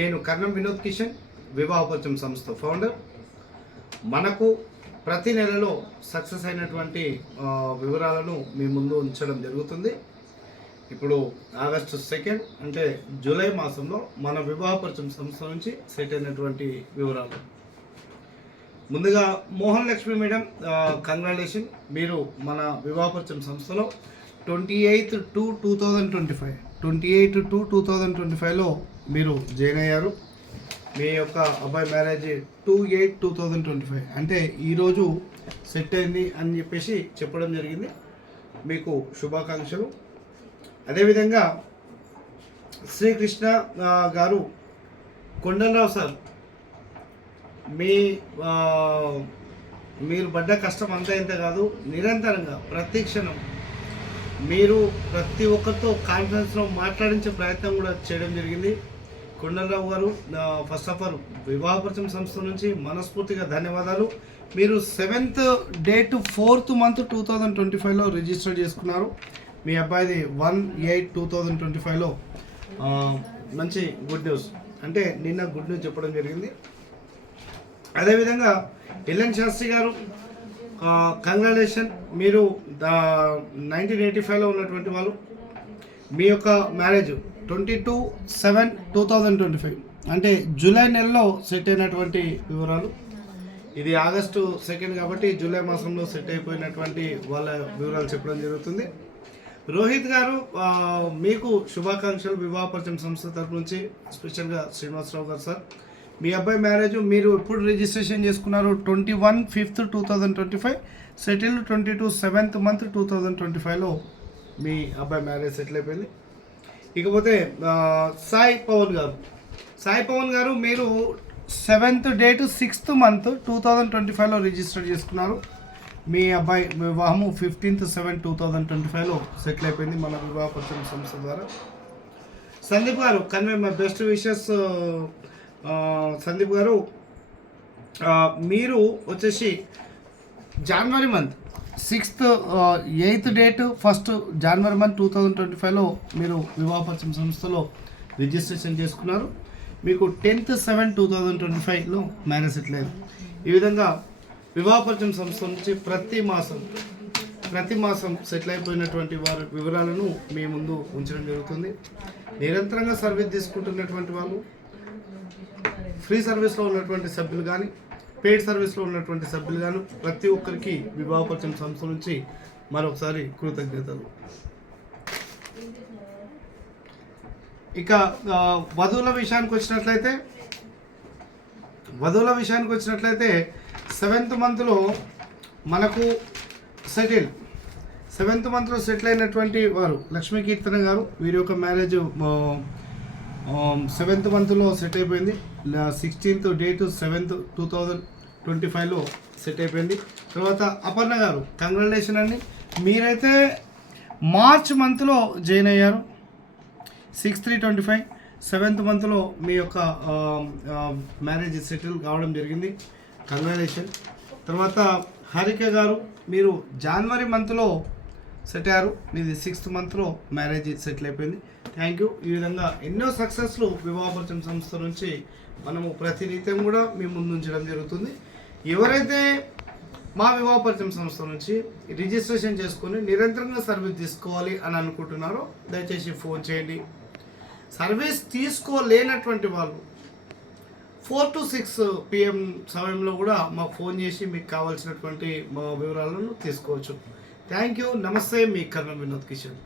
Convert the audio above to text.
నేను కర్ణం వినోద్ కిషన్, వివాహపరిచయం సంస్థ ఫౌండర్. మనకు ప్రతి నెలలో సక్సెస్ అయినటువంటి వివరాలను మీ ముందు ఉంచడం జరుగుతుంది. ఇప్పుడు ఆగస్టు 2 అంటే జూలై మాసంలో మన వివాహపరిచయం సంస్థ నుంచి సెట్ అయినటువంటి వివరాలు. ముందుగా మోహన్ లక్ష్మి మేడం, కంగ్రాచులేషన్. మీరు మన వివాహపరిచయం సంస్థలో 28/2/2025లో మీరు జాయిన్ అయ్యారు. మీ యొక్క అబ్బాయి మ్యారేజ్ 2/8/2025 అంటే ఈరోజు సెట్ అయింది అని చెప్పేసి చెప్పడం జరిగింది. మీకు శుభాకాంక్షలు. అదేవిధంగా శ్రీకృష్ణ గారు, కొండలరావు సార్, మీరు పడ్డ కష్టం అంతా ఇంత కాదు. నిరంతరంగా ప్రతి క్షణం మీరు ప్రతి ఒక్కరితో కాన్ఫరెన్స్లో మాట్లాడించే ప్రయత్నం కూడా చేయడం జరిగింది. కొండలరావు గారు, ఫస్ట్ ఆఫ్ ఆల్ వివాహపరిచయం సంస్థ నుంచి మనస్ఫూర్తిగా ధన్యవాదాలు. మీరు 7th date 4th month 2025లో register చేసుకున్నారు. మీ అబ్బాయిది 1/8/2025లో. మంచి గుడ్ న్యూస్, అంటే నిన్న గుడ్ న్యూస్ చెప్పడం జరిగింది. అదేవిధంగా ఎల్ఎన్ శాస్త్రి గారు, కంగ్రాచులేషన్. మీరు 1985లో ఉన్నటువంటి వాళ్ళు. మీ యొక్క మ్యారేజ్ 22/7/2025 అంటే జూలై నెలలో సెట్ అయినటువంటి వివరాలు. ఇది ఆగస్టు 2 కాబట్టి జూలై మాసంలో సెట్ అయిపోయినటువంటి వాళ్ళ వివరాలు చెప్పడం జరుగుతుంది. రోహిత్ గారు, మీకు శుభాకాంక్షలు. వివాహపరిచయం సంస్థ తరపు నుంచి స్పెషల్గా శ్రీనివాసరావు గారు సార్, మీ అబ్బాయి మ్యారేజ్ మీరు ఎప్పుడు రిజిస్ట్రేషన్ చేసుకున్నారు? 21/5/2025, సెటిల్ 22/7 month 2025లో మీ అబ్బాయి మ్యారేజ్ సెటిల్ అయిపోయింది. ఇకపోతే సాయి పవన్ గారు, మీరు 7th date 6th month 2025లో register చేసుకున్నారు. మీ అబ్బాయి వివాహము 15/7/2025లో సెటిల్ అయిపోయింది మన వివాహపరిచయం సంస్థ ద్వారా. Sandeep garu, convey my best wishes. Sandeep garu, మీరు వచ్చేసి జనవరి month 6th 8th date 1st January month 2025లో మీరు వివాహపరిచయం సంస్థలో రిజిస్ట్రేషన్ చేసుకున్నారు. మీకు 10/7/2025లో మ్యారేజ్ సెటిల్ అయ్యారు. ఈ విధంగా వివాహపరిచయం సంస్థ నుంచి ప్రతి మాసం సెటిల్ అయిపోయినటువంటి వారి వివరాలను మీ ముందు ఉంచడం జరుగుతుంది. నిరంతరంగా సర్వీస్ తీసుకుంటున్నటువంటి వాళ్ళు, ఫ్రీ సర్వీస్లో ఉన్నటువంటి సభ్యులు కానీ, పెయిడ్ సర్వీస్లో ఉన్నటువంటి సభ్యులు కానీ, ప్రతి ఒక్కరికి వివాహపరిచయం సంస్థ నుంచి మరొకసారి కృతజ్ఞతలు. ఇక వధువుల విషయానికి వచ్చినట్లయితే 7th monthలో మనకు 7th monthలో సెటిల్ అయినటువంటి వారు లక్ష్మీ కీర్తన గారు. వీరి యొక్క మ్యారేజ్ 7th monthలో సెట్ అయిపోయింది. 16th date 7th 2025లో సెట్ అయిపోయింది. తర్వాత అపర్ణ గారు, కంగ్రాచులేషన్ అండి. మీరైతే మార్చ్ మంత్లో జాయిన్ అయ్యారు. 6/3/25 7th monthలో మీ యొక్క మ్యారేజ్ సెటిల్ కావడం జరిగింది. కంగ్రాచులేషన్. తర్వాత హారిక గారు, మీరు జనవరి మంత్లో సెట్ అయ్యారు. మీది 6th monthలో మ్యారేజ్ సెటిల్ అయిపోయింది. Thank you. ఈ విధంగా ఎన్నో సక్సెస్లు వివాహపరిచయం సంస్థ నుంచి మనము ప్రతినిత్యం కూడా మీ ముందు ఉంచడం జరుగుతుంది. ఎవరైతే మా వివాహపరిచయం సంస్థ నుంచి రిజిస్ట్రేషన్ చేసుకొని నిరంతరంగా సర్వీస్ తీసుకోవాలి అని అనుకుంటున్నారో దయచేసి ఫోన్ చేయండి. సర్వీస్ తీసుకోలేనటువంటి వాళ్ళు 4 to 6 PM సమయంలో కూడా మాకు ఫోన్ చేసి మీకు కావాల్సినటువంటి మా వివరాలను తీసుకోవచ్చు. Thank you. నమస్తే, మీ కర్ణం వినోద్ కిషన్.